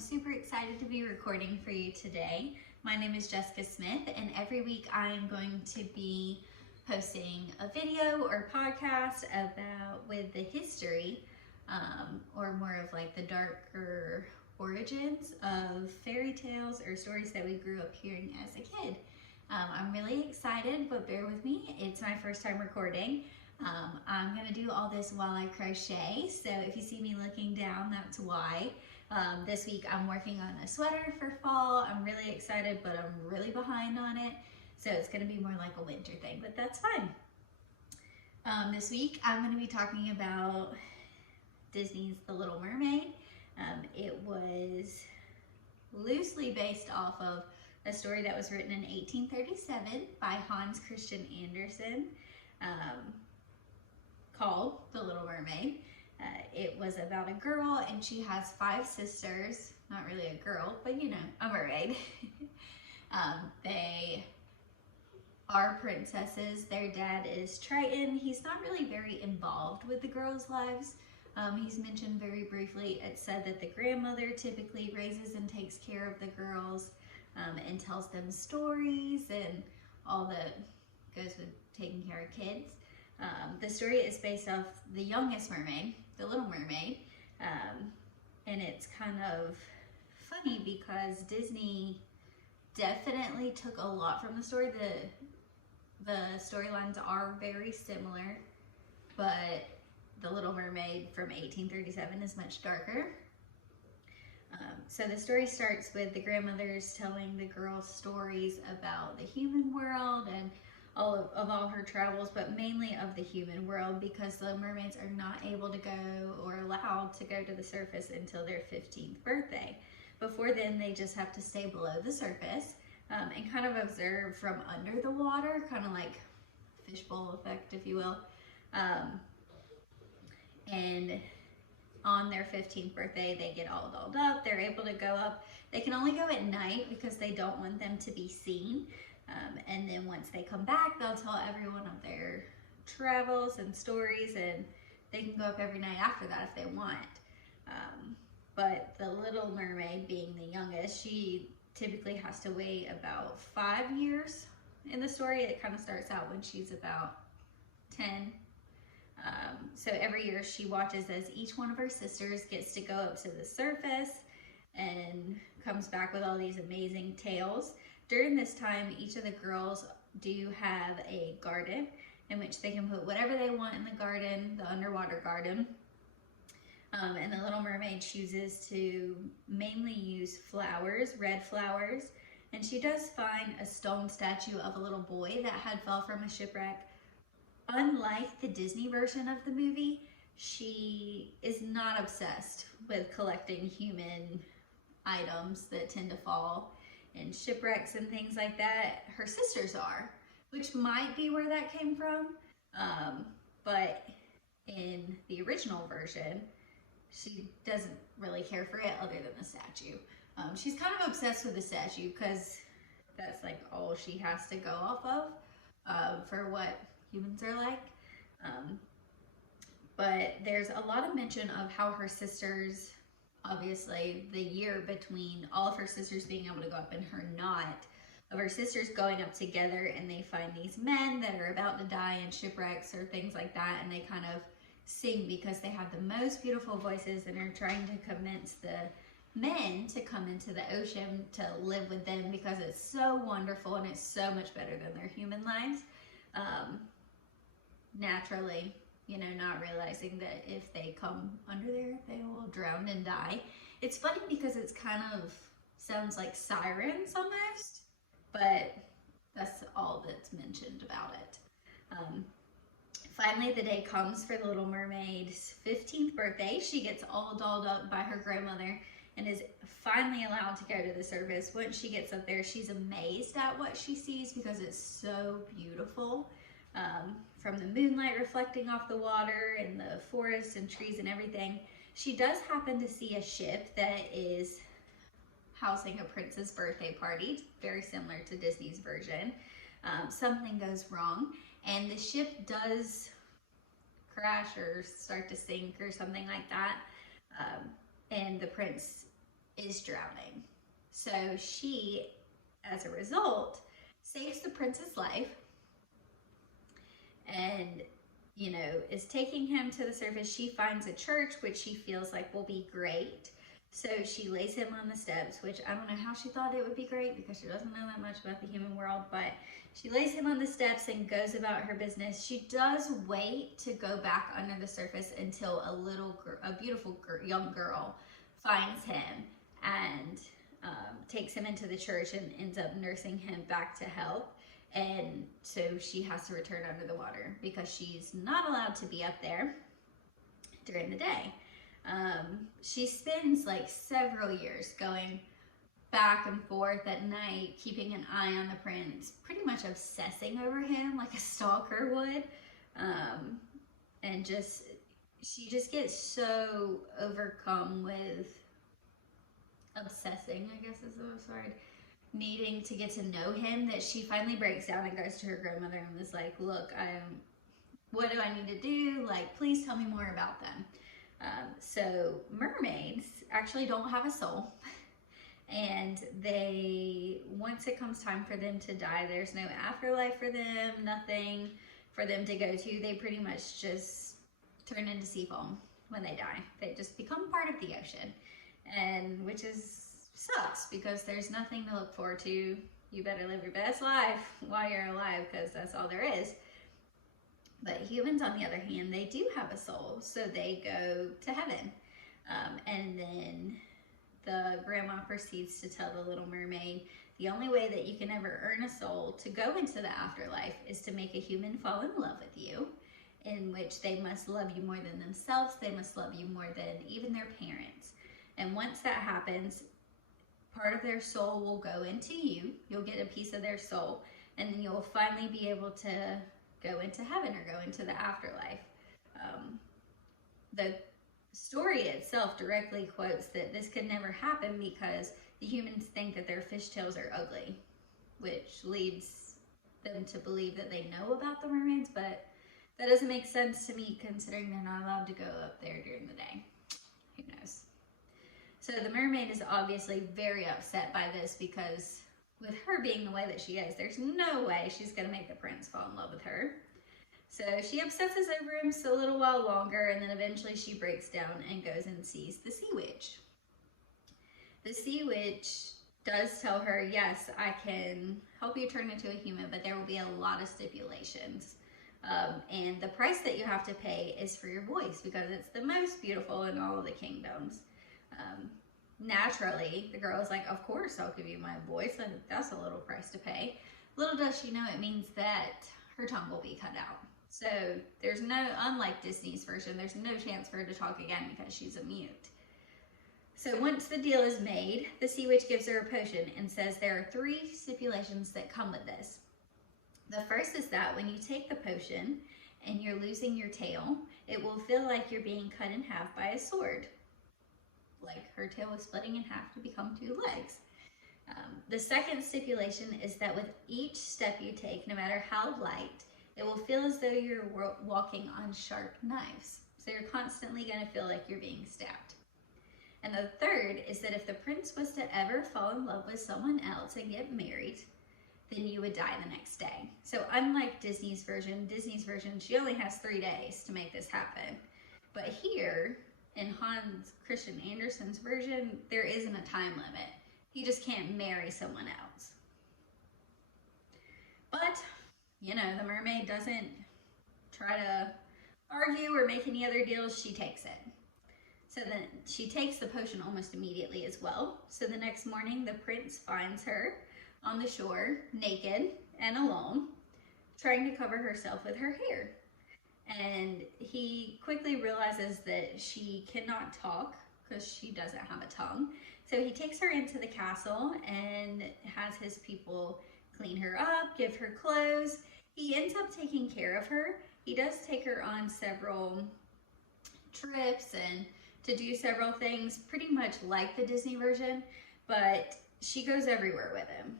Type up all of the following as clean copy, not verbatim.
super excited to be recording for you today. My name is Jessica Smith, and every week I am going to be posting a video or podcast with the history or more of like the darker origins of fairy tales or stories that we grew up hearing as a kid. I'm really excited, but bear with me. It's my first time recording. I'm gonna do all this while I crochet, so if you see me looking down, that's why. This week I'm working on a sweater for fall. I'm really excited, but I'm really behind on it, so it's gonna be more like a winter thing, but that's fine. This week I'm gonna be talking about Disney's The Little Mermaid. It was loosely based off of a story that was written in 1837 by Hans Christian Andersen. Called The Little Mermaid. It was about a girl, and she has 5 sisters. Not really a girl, but you know, a mermaid. They are princesses. Their dad is Triton. He's not really very involved with the girls' lives. He's mentioned very briefly. It's said that the grandmother typically raises and takes care of the girls and tells them stories and all that goes with taking care of kids. The story is based off The Youngest Mermaid, The Little Mermaid, and it's kind of funny because Disney definitely took a lot from the story. The storylines are very similar, but The Little Mermaid from 1837 is much darker. So the story starts with the grandmothers telling the girls stories about the human world and all her travels, but mainly of the human world, because the mermaids are not able to go or allowed to go to the surface until their 15th birthday. Before then, they just have to stay below the surface and kind of observe from under the water, kind of like fishbowl effect, if you will. And on their 15th birthday, they get all dolled up. They're able to go up. They can only go at night because they don't want them to be seen. And then once they come back, they'll tell everyone of their travels and stories, and they can go up every night after that if they want. But the Little Mermaid, being the youngest, she typically has to wait about 5 years in the story. It kind of starts out when she's about 10. So every year she watches as each one of her sisters gets to go up to the surface and comes back with all these amazing tales. During this time, each of the girls do have a garden in which they can put whatever they want in the garden, the underwater garden. And the Little Mermaid chooses to mainly use flowers, red flowers. And she does find a stone statue of a little boy that had fell from a shipwreck. Unlike the Disney version of the movie, she is not obsessed with collecting human items that tend to fall in shipwrecks and things like that. Her sisters are, which might be where that came from. But in the original version, she doesn't really care for it other than the statue. She's kind of obsessed with the statue because that's like all she has to go off of for what humans are like. But there's a lot of mention of how her sisters, obviously the year between all of her sisters being able to go up and her not, of her sisters going up together, and they find these men that are about to die in shipwrecks or things like that, and they kind of sing because they have the most beautiful voices and are trying to convince the men to come into the ocean to live with them because it's so wonderful and it's so much better than their human lives. Naturally, you know, not realizing that if they come under there, they will drown and die. It's funny because it's kind of sounds like sirens almost, but that's all that's mentioned about it. Finally, the day comes for the Little Mermaid's 15th birthday. She gets all dolled up by her grandmother and is finally allowed to go to the surface. Once she gets up there, she's amazed at what she sees because it's so beautiful. From the moonlight reflecting off the water and the forest and trees and everything. She does happen to see a ship that is housing a prince's birthday party, very similar to Disney's version. Something goes wrong and the ship does crash or start to sink or something like that. And the prince is drowning. So she, as a result, saves the prince's life and, you know, is taking him to the surface. She finds a church, which she feels like will be great. So she lays him on the steps, which I don't know how she thought it would be great because she doesn't know that much about the human world, but she lays him on the steps and goes about her business. She does wait to go back under the surface until a beautiful young girl finds him and takes him into the church and ends up nursing him back to health. And so she has to return under the water because she's not allowed to be up there during the day. She spends like several years going back and forth at night, keeping an eye on the prince, pretty much obsessing over him like a stalker would. And she just gets so overcome with obsessing, I guess is the word, needing to get to know him, that she finally breaks down and goes to her grandmother and is like, look, what do I need to do? Like, please tell me more about them. So mermaids actually don't have a soul. And once it comes time for them to die, there's no afterlife for them, nothing for them to go to. They pretty much just turn into sea foam when they die. They just become part of the ocean, and which sucks because there's nothing to look forward to. You better live your best life while you're alive because that's all there is. But humans, on the other hand, they do have a soul, so they go to heaven. And then the grandma proceeds to tell the little mermaid, the only way that you can ever earn a soul to go into the afterlife is to make a human fall in love with you, in which they must love you more than themselves. They must love you more than even their parents. And once that happens, part of their soul will go into you. You'll get a piece of their soul, and then you'll finally be able to go into heaven or go into the afterlife. The story itself directly quotes that this could never happen because the humans think that their fishtails are ugly, which leads them to believe that they know about the mermaids, but that doesn't make sense to me considering they're not allowed to go up there during the day. Who knows? So the mermaid is obviously very upset by this because with her being the way that she is, there's no way she's going to make the prince fall in love with her. So she obsesses over him a little while longer, and then eventually she breaks down and goes and sees the sea witch. The sea witch does tell her, yes, I can help you turn into a human, but there will be a lot of stipulations. And the price that you have to pay is for your voice because it's the most beautiful in all of the kingdoms. Naturally, the girl is like, of course I'll give you my voice, and that's a little price to pay. Little does she know it means that her tongue will be cut out. So there's no, unlike Disney's version, there's no chance for her to talk again because she's a mute. So once the deal is made, the sea witch gives her a potion and says there are 3 stipulations that come with this. The first is that when you take the potion and you're losing your tail, it will feel like you're being cut in half by a sword. Like her tail was splitting in half to become 2 legs. The second stipulation is that with each step you take, no matter how light, it will feel as though you're walking on sharp knives. So you're constantly going to feel like you're being stabbed. And the third is that if the prince was to ever fall in love with someone else and get married, then you would die the next day. So unlike Disney's version, she only has 3 days to make this happen. But here, in Hans Christian Andersen's version, there isn't a time limit. He just can't marry someone else. But, you know, the mermaid doesn't try to argue or make any other deals. She takes it. So then she takes the potion almost immediately as well. So the next morning, the prince finds her on the shore, naked and alone, trying to cover herself with her hair. And he quickly realizes that she cannot talk because she doesn't have a tongue. So he takes her into the castle and has his people clean her up, give her clothes. He ends up taking care of her. He does take her on several trips and to do several things, pretty much like the Disney version, but she goes everywhere with him.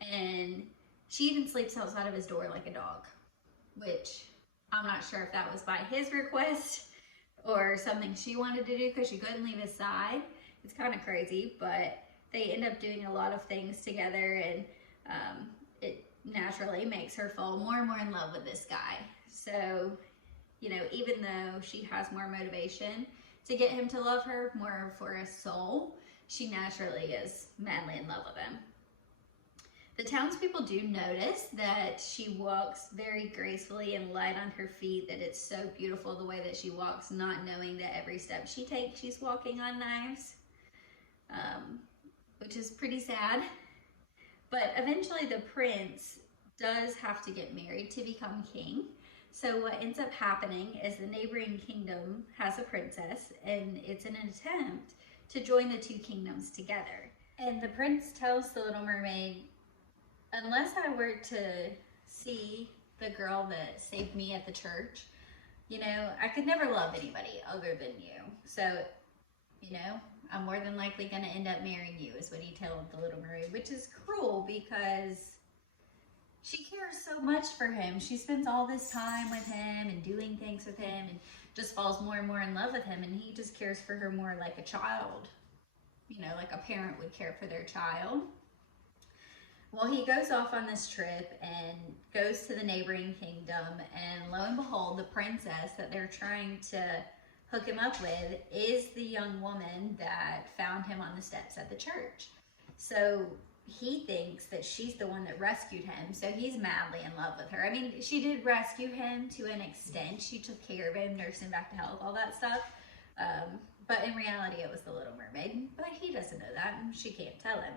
And she even sleeps outside of his door like a dog, which I'm not sure if that was by his request or something she wanted to do because she couldn't leave his side. It's kind of crazy, but they end up doing a lot of things together, and it naturally makes her fall more and more in love with this guy. So, you know, even though she has more motivation to get him to love her, more for a soul, she naturally is madly in love with him. The townspeople do notice that she walks very gracefully and light on her feet, that it's so beautiful the way that she walks, not knowing that every step she takes, she's walking on knives, which is pretty sad. But eventually the prince does have to get married to become king. So what ends up happening is the neighboring kingdom has a princess, and it's an attempt to join the two kingdoms together. And the prince tells the Little Mermaid, unless I were to see the girl that saved me at the church, you know, I could never love anybody other than you. So, you know, I'm more than likely going to end up marrying you, is what he told the Little Mermaid, which is cruel because she cares so much for him. She spends all this time with him and doing things with him and just falls more and more in love with him, and he just cares for her more like a child, you know, like a parent would care for their child. Well, he goes off on this trip and goes to the neighboring kingdom, and lo and behold, the princess that they're trying to hook him up with is the young woman that found him on the steps at the church. So he thinks that she's the one that rescued him, so he's madly in love with her. I mean, she did rescue him to an extent. She took care of him, nursed him back to health, all that stuff. But in reality, it was the Little Mermaid. But he doesn't know that, and she can't tell him.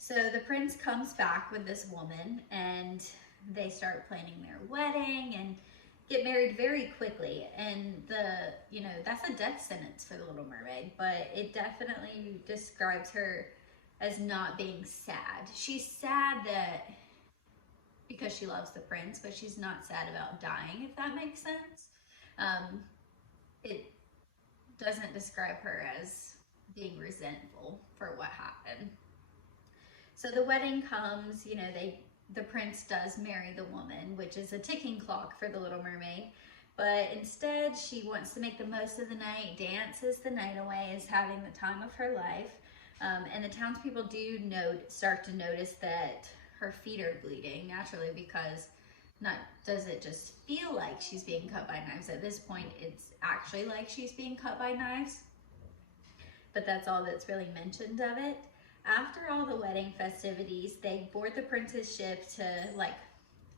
So the prince comes back with this woman, and they start planning their wedding and get married very quickly. And you know, that's a death sentence for the Little Mermaid, but it definitely describes her as not being sad. She's sad that because she loves the prince, but she's not sad about dying, if that makes sense. It doesn't describe her as being resentful for what happened. So the wedding comes, you know, the prince does marry the woman, which is a ticking clock for the Little Mermaid. But instead, she wants to make the most of the night, dances the night away, is having the time of her life. And the townspeople do start to notice that her feet are bleeding naturally, because not does it just feel like she's being cut by knives. At this point, it's actually like she's being cut by knives. But that's all that's really mentioned of it. After all the wedding festivities, they board the prince's ship to like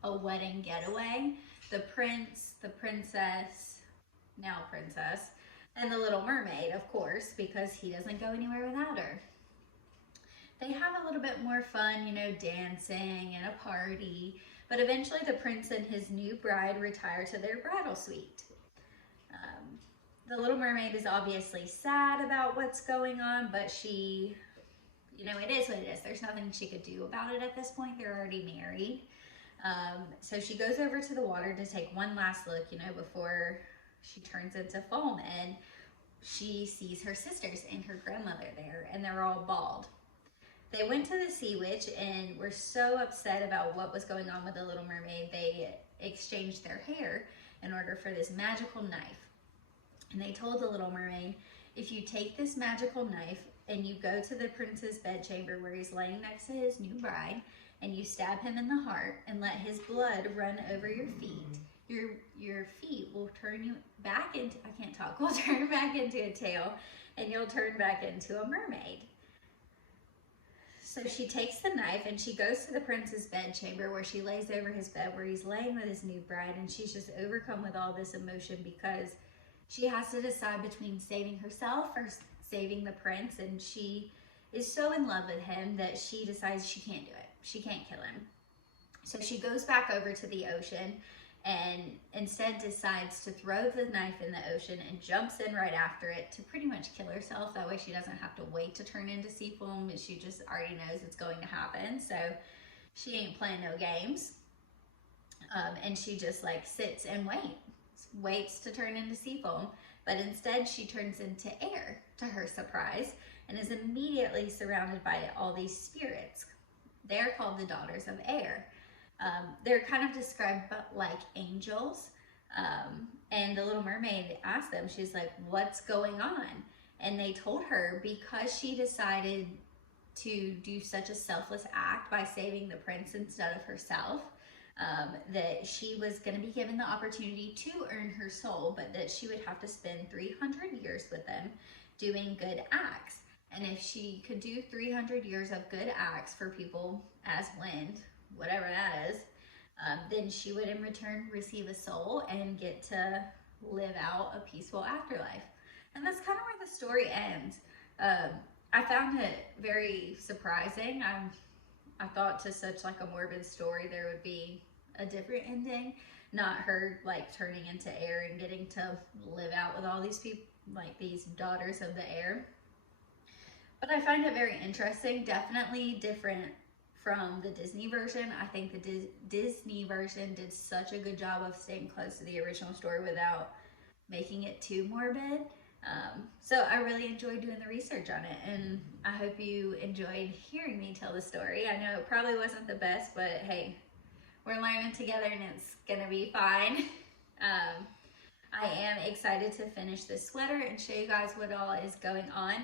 a wedding getaway. The prince, the princess, now princess, and the Little Mermaid, of course, because he doesn't go anywhere without her. They have a little bit more fun, you know, dancing and a party, but eventually the prince and his new bride retire to their bridal suite. The Little Mermaid is obviously sad about what's going on, but she, you know, it is what it is. There's nothing she could do about it at this point. They're already married. So she goes over to the water to take one last look, you know, before she turns into foam, and she sees her sisters and her grandmother there, and they're all bald. They went to the Sea Witch and were so upset about what was going on with the Little Mermaid, they exchanged their hair in order for this magical knife. And they told the Little Mermaid, if you take this magical knife and you go to the prince's bedchamber where he's laying next to his new bride, and you stab him in the heart and let his blood run over your feet, your feet will turn you back into, I can't talk, will turn back into a tail, and you'll turn back into a mermaid. So she takes the knife and she goes to the prince's bedchamber where she lays over his bed where he's laying with his new bride, and she's just overcome with all this emotion because she has to decide between saving herself or saving the prince, and she is so in love with him that she decides she can't do it. She can't kill him. So she goes back over to the ocean and instead decides to throw the knife in the ocean and jumps in right after it to pretty much kill herself. That way she doesn't have to wait to turn into sea foam. She just already knows it's going to happen. So she ain't playing no games. And she just like sits and waits to turn into sea foam. But instead she turns into air to her surprise and is immediately surrounded by all these spirits. They're called the Daughters of Air. They're kind of described like angels. And the Little Mermaid asked them, she's like, what's going on? And they told her because she decided to do such a selfless act by saving the prince instead of herself, that she was going to be given the opportunity to earn her soul, but that she would have to spend 300 years with them doing good acts. And if she could do 300 years of good acts for people as Lind, whatever that is, then she would in return receive a soul and get to live out a peaceful afterlife. And that's kind of where the story ends. I found it very surprising. I thought to such like a morbid story there would be a different ending, not her like turning into air and getting to live out with all these people, like these daughters of the air. But I find it very interesting, definitely different from the Disney version. I think the Disney version did such a good job of staying close to the original story without making it too morbid. So I really enjoyed doing the research on it, and I hope you enjoyed hearing me tell the story. I know it probably wasn't the best, but hey, we're learning together and it's gonna be fine. I am excited to finish this sweater and show you guys what all is going on.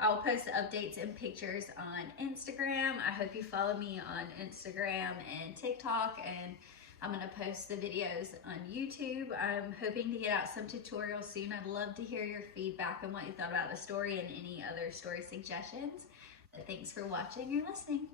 I'll post updates and pictures on Instagram. I hope you follow me on Instagram and TikTok, and I'm gonna post the videos on YouTube. I'm hoping to get out some tutorials soon. I'd love to hear your feedback on what you thought about the story and any other story suggestions. But thanks for watching or listening.